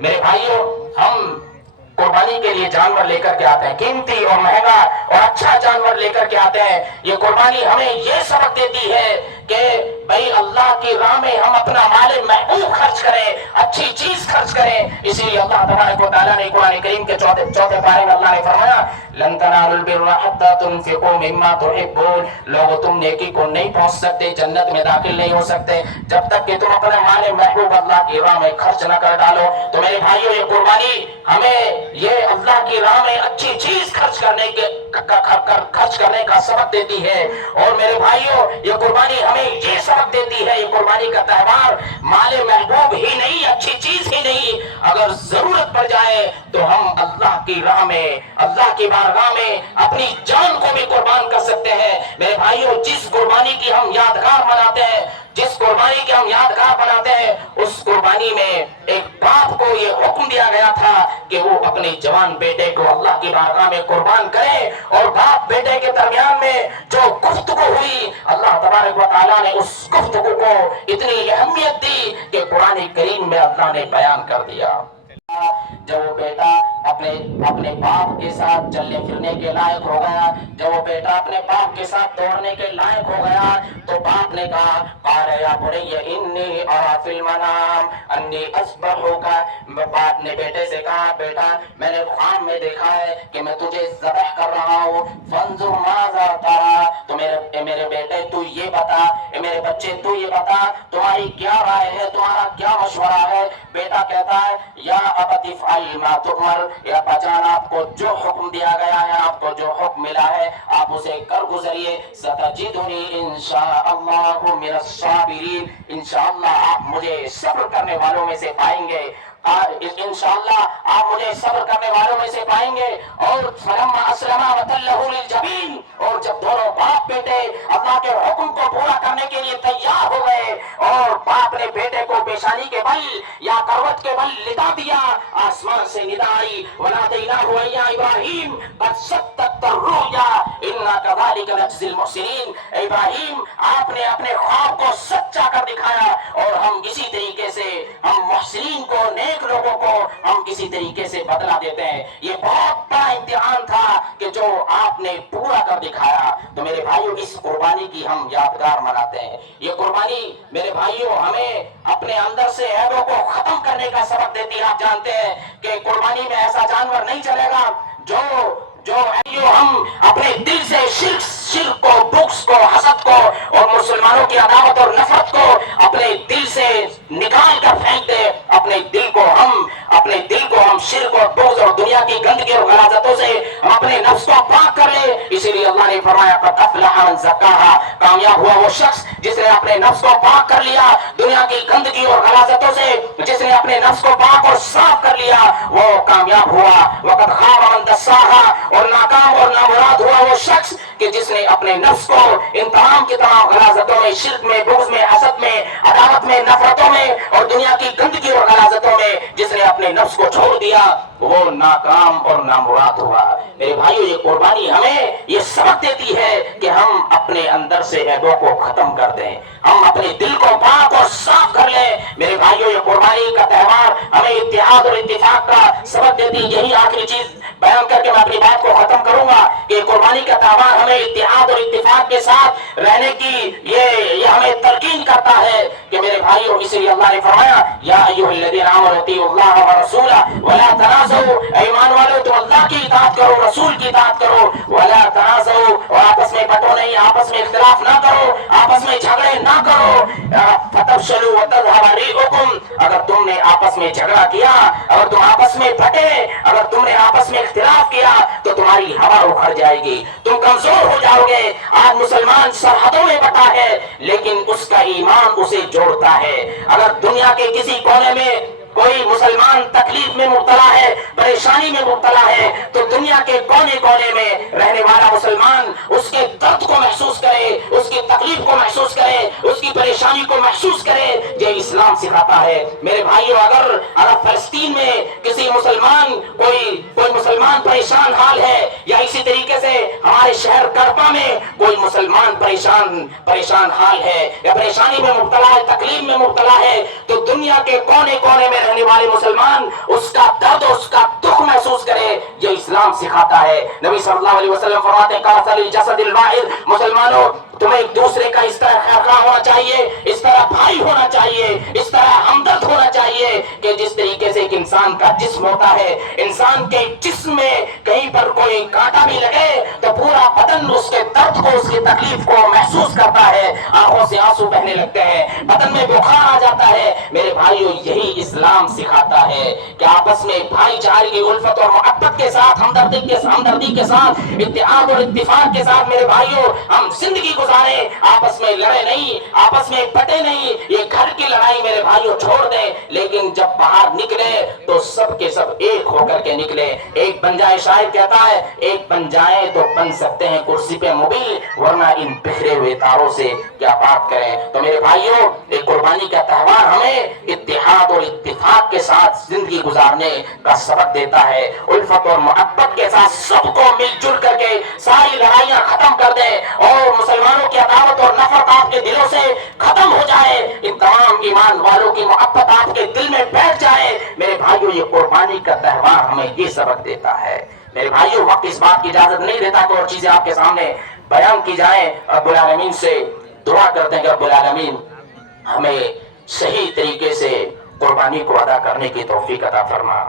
میرے بھائیوں، ہم قربانی کے لیے جانور لے کر کے آتے ہیں، قیمتی اور مہنگا اور اچھا جانور لے کر کے آتے ہیں۔ یہ قربانی ہمیں یہ سبق دیتی ہے کہ بھئی اللہ کی راہ میں ہم اپنا مال محبوب خرچ کریں، اچھی چیز خرچ کریں۔ اسی لیے اللہ تبارک و تعالیٰ نے قرآن کریم کے چوتھے پارے میں اللہ نے فرمایا لن تنالوا البر حتى تنفقوا مما تحبون، لوگو تم نیکی کو نہیں پہنچ سکتے، جنت میں داخل نہیں ہو سکتے جب تک کہ تم اپنا مال محبوب اللہ کی راہ میں خرچ نہ کر ڈالو۔ تو میرے بھائیوں، یہ قربانی ہمیں یہ اللہ کی راہ میں اچھی چیز خرچ کرنے کا سبق دیتی ہے۔ اور میرے بھائیوں، یہ قربانی ہمیں یہ سبق دیتی ہے، یہ قربانی کا تہوار مال محبوب ہی نہیں، اچھی چیز ہی نہیں، اگر ضرورت پڑ جائے تو ہم اللہ کی راہ میں، اللہ کی بارگاہ میں اپنی جان کو بھی قربان کر سکتے ہیں۔ میرے بھائیوں، جس قربانی کی ہم یادگار مناتے ہیں، جس قربانی کے ہم یادگار بناتے ہیں، اس قربانی میں ایک باپ کو یہ حکم دیا گیا تھا کہ وہ اپنے جوان بیٹے کو اللہ کی بارگاہ میں قربان کرے، اور باپ بیٹے کے درمیان میں جو گفتگو ہوئی، اللہ تبارک و تعالیٰ نے اس گفتگو کو اتنی اہمیت دی کہ قرآن کریم میں اللہ نے بیان کر دیا۔ جب وہ بیٹا اپنے باپ کے ساتھ چلنے پھرنے کے لائق ہو گیا، جب وہ بیٹا اپنے باپ کے ساتھ دوڑنے کے لائق ہو گیا، تو باپ نے کہا قال یا بنی انی ارى فی المنام انی اذبحک، باپ نے بیٹے سے کہا بیٹا میں نے خواب میں دیکھا ہے کہ میں تجھے ذبح کر رہا ہوں، فانظر ماذا ترى، تو میرے بیٹے تو یہ بتا، میرے بچے تو یہ بتا تمہاری کیا رائے ہے، تمہارا کیا مشورہ ہے۔ بیٹا کہتا ہے یا ابت افعل ما تؤمر، یا بچان آپ کو جو حکم دیا گیا ہے، آپ کو جو حکم ملا ہے آپ اسے کر گزریے، ستجدنی انشاءاللہ من الصابرین، انشاءاللہ آپ مجھے صبر کرنے والوں میں سے پائیں گے، انشاءاللہ آپ مجھے صبر کرنے والوں میں سے پائیں گے۔ اور فلما اسلما وتلہ للجبین، اور جب دونوں باپ بیٹے اللہ کے حکم کو پورا کرنے کے لیے تیار ہو گئے، اور باپ نے بیٹے کو پیشانی کے بل یا کروٹ کے بل لٹا دیا، آسمان سے ندا آئی ونادیناہ یا ابراہیم قد صدقت الرؤیا انا کذلک نجزی المحسنین، ابراہیم آپ نے اپنے خواب کو سچا کر دکھایا، اور ہم اسی طریقے سے ہم محسنین کو، نیک لوگوں کو ہم کسی طریقے سے بدلہ دیتے ہیں۔ یہ بہت بڑا امتحان تھا کہ جو آپ نے پورا کر دکھایا۔ تو میرے بھائیوں، اس قربانی کی ہم یادگار مناتے ہیں۔ یہ قربانی میرے بھائیوں ہمیں اپنے اندر سے عیبوں کو ختم کرنے کا سبق دیتی ہے۔ آپ جانتے ہیں کہ قربانی میں ایسا جانور نہیں چلے گا جو ہم اپنے دل سے شرک کو، بغض کو، حسد کو اور مسلمانوں کی عداوت اور نفرت کو اپنے دل سے نکال کر پھینک دے۔ اپنے دل کو ہم شرک اور بغض اور دنیا کی گندگی اور غلاظتوں سے ہم اپنے نفس کو پاک کر لے۔ اسی لیے اللہ نے فرمایا قد افلح من زکاہا، کامیاب ہوا وہ شخص جس نے اپنے نفس کو پاک کر لیا دنیا کی گندگی اور غلاظتوں سے، جس نے اپنے نفس کو پاک اور صاف کر لیا وہ کامیاب ہوا۔ وقد خاب من دساہا، اور ناکام اور نامراد ہوا وہ شخص کہ جس نے اپنے نفس کو ان تمام کی تمام غلاظتوں میں، شرک میں، بغض میں، حسد میں، عداوت میں، نفرتوں میں اور دنیا کی گندگی اور غلاظتوں میں جس نے اپنے نفس کو چھوڑ دیا وہ ناکام اور نامراد ہوا۔ میرے بھائیو، یہ قربانی ہمیں یہ سبق دیتی ہے کہ ہم اپنے اندر سے عیبوں کو ختم کر دیں، ہم اپنے دل کو پاک اور صاف کر لیں۔ میرے بھائیو، یہ قربانی کا تہوار ہمیں اتحاد اور اتفاق کا سبق دیتی ہے۔ یہی آخری چیز بیان کر کے میں اپنی بات کو ختم کروں گا کہ قربانی کا تہوار ہمیں اتحاد اور اتفاق کے ساتھ رہنے کی یہ ہمیں تلقین کرتا ہے کہ میرے بھائیو، اسی لیے اللہ نے فرمایا یا ایھا الذین آمنوا اطیعوا اللہ ورسولہ ولا تنازعوا، ایمان والو تم اللہ کی اطاعت کرو، رسول کی اطاعت کرو، ولا تنازعوا، اور آپس میں بٹو نہیں، آپس میں اختلاف نہ کرو، آپس میں جھگڑے نہ کرو، فتفشلوا وتذهب ريحكم، اگر تم نے آپس میں جھگڑا کیا، اگر تم آپس میں پھٹے، اگر تم نے آپس میں اختلاف کیا تو تمہاری ہوا اکھڑ جائے گی، تم کمزور ہو جاؤ گے۔ آج مسلمان سرحدوں میں بٹا ہے لیکن اس کا ایمان اسے جوڑتا ہے۔ اگر دنیا کے کسی کونے میں کوئی مسلمان تکلیف میں مبتلا ہے، پریشانی میں مبتلا ہے، تو دنیا کے کونے کونے میں رہنے والا مسلمان اس کے درد کو محسوس کرے، اس کی تکلیف کو محسوس کرے، اس کی پریشانی کو محسوس کرے، یہ اسلام سکھاتا ہے۔ میرے بھائیو، اگر فلسطین میں کسی مسلمان کوئی مسلمان پریشان حال ہے، یا اسی طریقے سے ہمارے ہمارے شہر کڑپا میں کوئی مسلمان پریشان حال ہے یا پریشانی میں مبتلا ہے، تکلیف میں مبتلا ہے، تو دنیا کے کونے کونے میں رہنے والے مسلمان اس کا درد، اس کا دکھ محسوس کرے، یہ اسلام سکھاتا ہے۔ نبی صلی اللہ علیہ وسلم فرماتے ہیں کمثل الجسد الواحد، مسلمانوں تمہیں ایک دوسرے کا اس طرح خیال ہونا چاہیے، اس طرح بھائی ہونا چاہیے، اس طرح ہمدرد ہونا چاہیے کہ جس طریقے سے ایک انسان کا جسم ہوتا ہے، انسان کے جسم میں کہیں پر کوئی کانٹا بھی لگے تو پورا بدن اس کے درد کو، اس کی تکلیف کو محسوس کرتا ہے، آنکھوں سے آنسو بہنے لگتے ہیں، بدن میں بخار آ جاتا ہے۔ میرے بھائیو یہی اسلام سکھاتا ہے کہ آپس میں بھائی چارے کی الفت اور محبت کے ساتھ، ہمدردی کے ساتھ، اتحاد اور اتفاق کے ساتھ میرے بھائیو ہم زندگی گزاریں، آپس میں لڑے نہیں، آپس میں پٹے نہیں، یہ گھر کی لڑائی میرے بھائیو چھوڑ دیں، لیکن جب باہر نکلے تو سب کے سب ایک ہو کر کے نکلے۔ ایک بن جائے، شاعر کہتا ہے ایک بن جائے تو بن سکتے ہیں کرسی پہ مبیں، ورنہ ان بکھرے ہوئے تاروں سے کیا بات کریں۔ تو میرے بھائیو ایک قربانی کا تہوار ہمیں اتحاد اور اتفاق کے ساتھ زندگی گزارنے کا سبق دیتا ہے، الفت اور محبت کے ساتھ سب کو مل جل کر کے ساری لڑائیاں ختم کر دیں اور مسلمانوں کی عداوت اور نفرت آپ کے دلوں سے ختم ہو جائے، ان تمام ایمان والوں کی محبت آپ کے دل میں بیٹھ جائے۔ میرے بھائیو یہ قربانی کا تہوار ہمیں یہ سبق دیتا ہے۔ میرے بھائیو وقت اس بات کی اجازت نہیں دیتا کہ اور چیزیں آپ کے سامنے بیان کی جائیں۔ رب العالمین سے دعا کرتے ہیں کہ رب العالمین ہمیں صحیح طریقے سے قربانی کو ادا کرنے کی توفیق عطا فرما۔